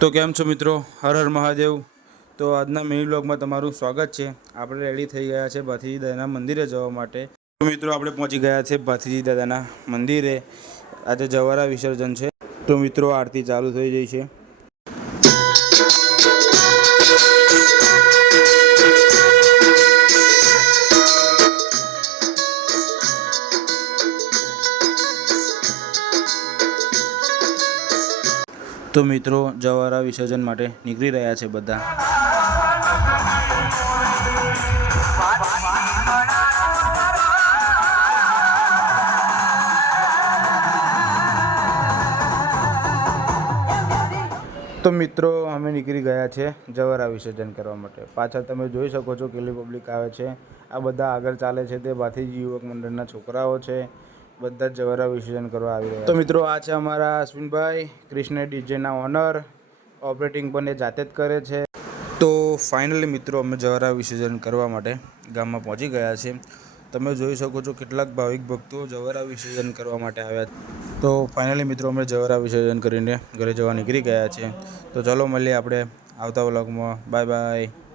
તો કેમ છો મિત્રો? હર હર મહાદેવ। તો આજના મિની વ્લોગમાં તમારું સ્વાગત છે। આપણે રેડી થઈ ગયા છે ભાથીજી દાદાના મંદિરે જવા માટે। તો મિત્રો આપણે પહોંચી ગયા છે ભાથીજી દાદાના મંદિરે। આજે જવારા વિસર્જન છે। તો મિત્રો આરતી ચાલુ થઈ ગઈ છે। તો મિત્રો જવારા વિસર્જન માટે નીકળી રહ્યા છે બધા। તો મિત્રો અમે નીકળી ગયા છે જવારા વિસર્જન કરવા માટે। પાછળ તમે જોઈ શકો છો કેટલી પબ્લિક આવે છે। આ બધા આગળ ચાલે છે તે ભાથીજી યુવક મંડળના છોકરાઓ છે। બધા જ જવારા વિસર્જન કરવા આવી રહ્યા। તો મિત્રો આ છે અમારા અશ્વિનભાઈ, કૃષ્ણ ડીજેના ઓનર। ઓપરેટિંગ પણ એ જાતે જ કરે છે। તો ફાઇનલી મિત્રો અમે જવારા વિસર્જન કરવા માટે ગામમાં પહોંચી ગયા છે। તમે જોઈ શકો છો કેટલાક ભાવિક ભક્તો જવારા વિસર્જન કરવા માટે આવ્યા। તો ફાઇનલી મિત્રો અમે જવારા વિસર્જન કરીને ઘરે જવા નીકળી ગયા છે। તો ચાલો મળીએ આપણે આવતા વ્લોગમાં। Bye bye.